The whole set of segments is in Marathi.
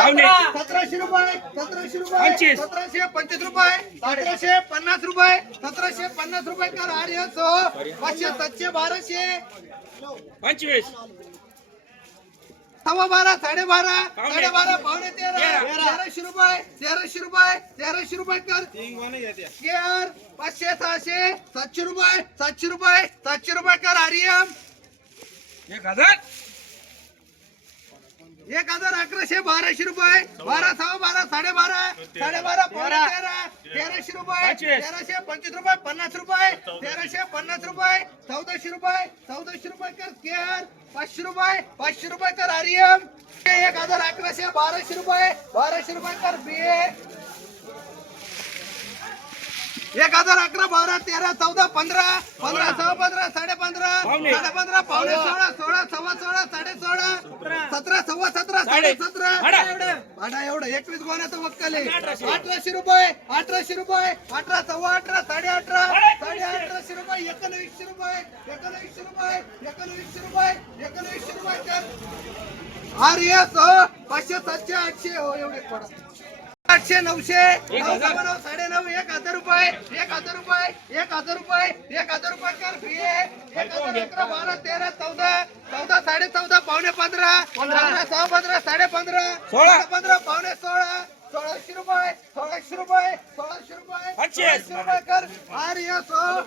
सतराशे रुपये सतराशे रुपये. सतराशे पंचवीस रुपये सतराशे पन्नास रुपये सतराशे पन्नास रुपये कर आर्य सो पाचशे सातशे बाराशे. पंचवीस. सव्वा बारा साडेबारा पावणे. साडेबारा पावणे तेरा. तेरा. तेराशे रुपये तेराशे रुपये तेराशे रुपये कर. केअर पाचशे सहाशे सातशे रुपये सातशे रुपये सातशे रुपये कर आर्यम एक हजार. एक हजार अकराशे बाराशे रुपये. बारा सहा बारा साडेबारा साडेबारा बारा तेरा तेराशे रुपये. तेराशे पंचवीस रुपये पन्नास रुपये तेराशे पन्नास रुपये चौदाशे रुपये चौदाशे रुपये कर केअर पाचशे रुपये पाचशे रुपये कर आर्यम एक हजार अकराशे बाराशे रुपये बाराशे रुपये कर बी एक हजार अकरा बारा तेरा चौदा पंधरा पंधरा सहा पंधरा साडे पंधरा. साडे पंधरा पावणे सोळा. सोळा सव्वा सोळा साडे सोळा सतरा सव्वा सतरा साडे. सतरा. भाडा एवढं एकवीस गोण्याचं वक्कल आहे अठराशे. रुपये अठराशे रुपये अठरा सव्वा अठरा साडे अठरा साडे अठराशे रुपये एकोणवीसशे रुपये एकोणवीसशे रुपये एकोणवीसशे रुपये एकोणवीसशे रुपये तर आर एस हो पाचशे सातशे आठशे हो एवढे पडा आठशे नऊशे नऊ साडे नऊ एक हजार रुपये एक हजार रुपये एक हजार रुपये एक हजार रुपये कर फी एक हजार अकरा बारा तेरा चौदा चौदा साडे चौदा पावणे पंधरा. पंधरा. सहा पंधरा साडे पंधरा. सोळा. पंधरा पावणे सोळा. सोळाशे रुपये सोळाशे रुपये सोळाशे रुपये. सोळाशे रुपये कर. आर एस हो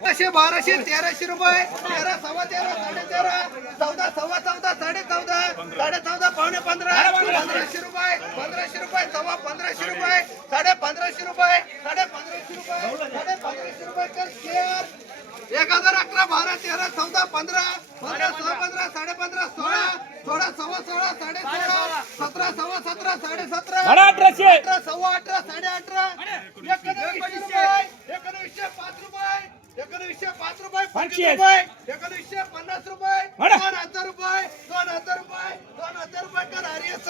पाचशे बाराशे तेराशे रुपये. तेरा सव्वा तेरा साडे तेरा. चौदा सव्वा चौदा साडे चौदा. साडे चौदा पावणे पंधरा. पंधराशे रुपये पंधराशे रुपये सव्वा पंधराशे रुपये. साडे पंधराशे रुपये साडे पंधराशे रुपये साडे पंधराशे रुपये कर शेअर हजार अकरा बारा तेरा चौदा पंधरा पंधरा सहा पंधरा. साडे पंधरा सोळा सोळा सव्वा सोळा साडे सोळा सतरा सव्वा सतरा साडे सतरा. अठराशे. अठरा सव्वा अठरा साडे अठरा. एकोणवीसशे पाच रुपये एकोणवीसशे पाच रुपये पंचवीस. रुपये एकोणवीसशे पन्नास रुपये. दोन हजार रुपये दोन हजार रुपये दोन हजार रुपये कर आर्यस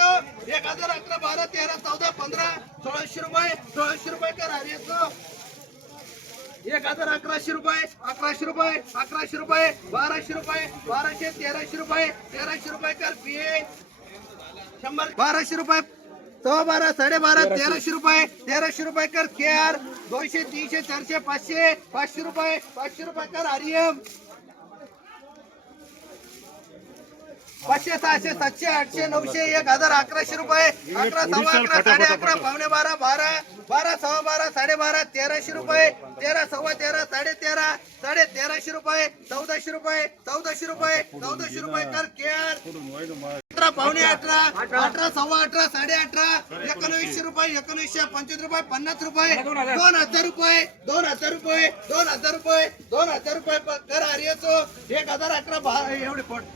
एक हजार अकरा बारा तेरा चौदा पंधरा सोळाशे रुपये सोळाशे रुपये कर आर्यस एक हजार अकराशे रुपये अकराशे रुपये अकराशे रुपये बाराशे रुपये बाराशे तेराशे रुपये तेराशे रुपये कर पी शंभर बाराशे रुपये सव्वा बारा साडेबारा तेराशे. रुपये तेराशे रुपये कर केअर दोनशे तीनशे चारशे पाचशे पाचशे रुपये पाचशे रुपये कर आर्यम पाचशे सहाशे सातशे आठशे नऊशे एक हजार अकराशे रुपये. अकरा सव्वा अकरा साडे अकरा पावणे बारा बारा बारा सव्वा बारा साडेबारा तेराशे रुपये. तेरा सव्वा तेरा साडे तेरा साडे तेराशे रुपये चौदाशे रुपये चौदाशे रुपये चौदाशे रुपये कर केअर. अठरा पावणे अठरा अठरा सव्वा अठरा साडे अठरा एकोणवीसशे रुपये एकोणवीसशे पंचवीस रुपये पन्नास रुपये दोन हजार. रुपये दोन हजार रुपये दोन हजार रुपये दोन हजार रुपये कर आर्यचो. एक हजार अकरा बा एवढे पड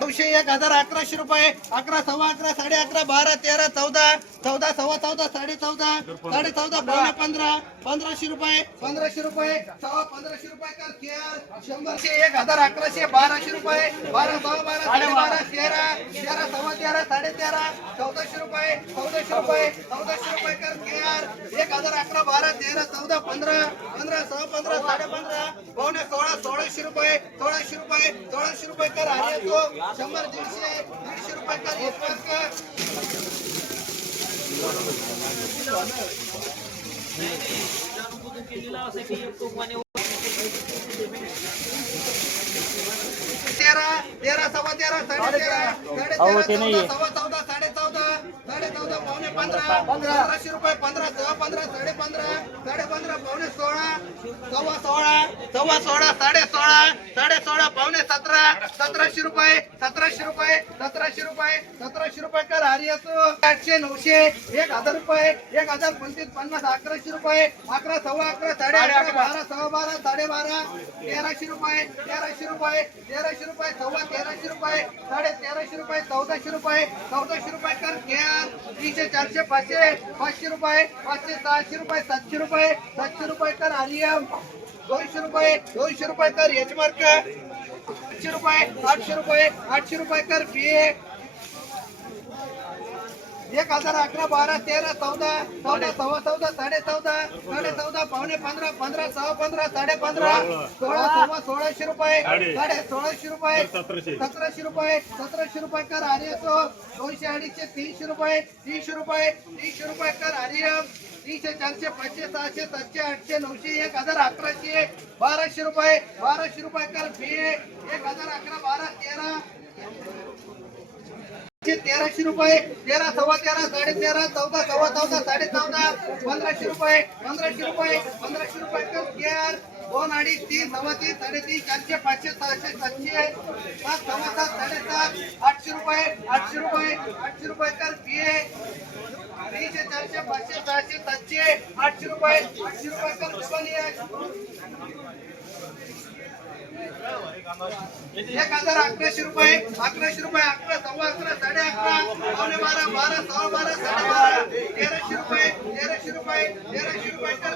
नऊशे एक हजार अकराशे रुपये. अकरा सव्वा अकरा साडे अकरा बारा तेरा चौदा. चौदा सव्वा चौदा साडे चौदा. साडे चौदा पावणे पंधरा. पंधराशे रुपये पंधराशे रुपये सव्वा पंधराशे रुपये कर शंभरशे एक हजार अकराशे बाराशे रुपये. बारा सव्वा बारा साडे बारा तेरा. तेरा सव्वा तेरा साडे तेरा. चौदाशे रुपये चौदाशे रुपये चौदाशे रुपये कर केअर. एक हजार अकरा बारा तेरा चौदा पंधरा. पंधरा सहा पंधरा साडे पंधरा. पावणे सोळा सोळाशे रुपये सोळाशे रुपये. रुपये सोळाशे रुपये कर आणि येतो. शंभर दीडशे दीडशे रुपये कर इतकंच कर तेरा तेरा सव्वा तेरा साडे तेरा साडे तेरा सव्वा पंधराशे रुपये पंधरा सहा पंधरा साडे पंधरा साडे पंधरा पावणे सोळा सव्वा सोळा सव्वा सोळा साडे सोळा साडे सोळा पावणे सतरा सतराशे रुपये सतराशे रुपये सतराशे रुपये सतराशे रुपये कर हरियास आठशे नऊशे एक हजार रुपये एक हजार पंचवीस पन्नास अकराशे रुपये अकरा सव्वा अकरा साडे अकरा बारा सव्वा बारा साडे बारा तेराशे रुपये तेराशे रुपये तेराशे रुपये सव्वा तेराशे रुपये साडे तेराशे रुपये चौदाशे रुपये चौदाशे रुपये कर केअर तीनशे चारशे पाचशे पाचशे रुपये पाचशे सहाशे रुपये सातशे रुपये सातशे रुपये कर आलियम दोनशे रुपये दोनशे रुपये कर एच मार्क आठशे रुपये आठशे रुपये आठशे रुपये कर बी एक हजार अकरा बारा तेरा चौदा चौदा सव्वा चौदा साडे चौदा साडे चौदा पावणे पंधरा पंधरा सहा पंधरा साडे पंधरा सोळा सव्वा सोळाशे रुपये साडे. सोळाशे रुपये सतराशे. रुपये सतराशे रुपये कर आर्यसो दोनशे अडीचशे तीनशे रुपये तीनशे रुपये तीनशे रुपये कर आर्यम तीनशे चारशे पाचशे सहाशे सातशे आठशे नऊशे एक हजार अकराशे बाराशे रुपये बाराशे रुपये कर फी. एक हजार अकरा बारा तेरा. ते तेराशे रुपये तेरा सव्वा तेरा साडे तेरा चौदा सव्वा चौदा साडे चौदा पंधराशे रुपये पंधराशे रुपये पंधराशे रुपये. कर दोन अडीच तीन सव्वा तीन साडेतीन चारशे पाचशे सहाशे सातशे सात सव्वा सात साडेसात आठशे रुपये आठशे रुपये आठशे रुपये. कर पीए तीनशे चारशे पाचशे सहाशे सातशे आठशे रुपये आठशे रुपये. कर एक हजार अकराशे रुपये अकराशे रुपये अकरा सव्वा अकरा साडे अकरा पावणे बारा बारा सव्वा बारा साडे बारा तेराशे रुपये तेराशे रुपये तेराशे रुपये तर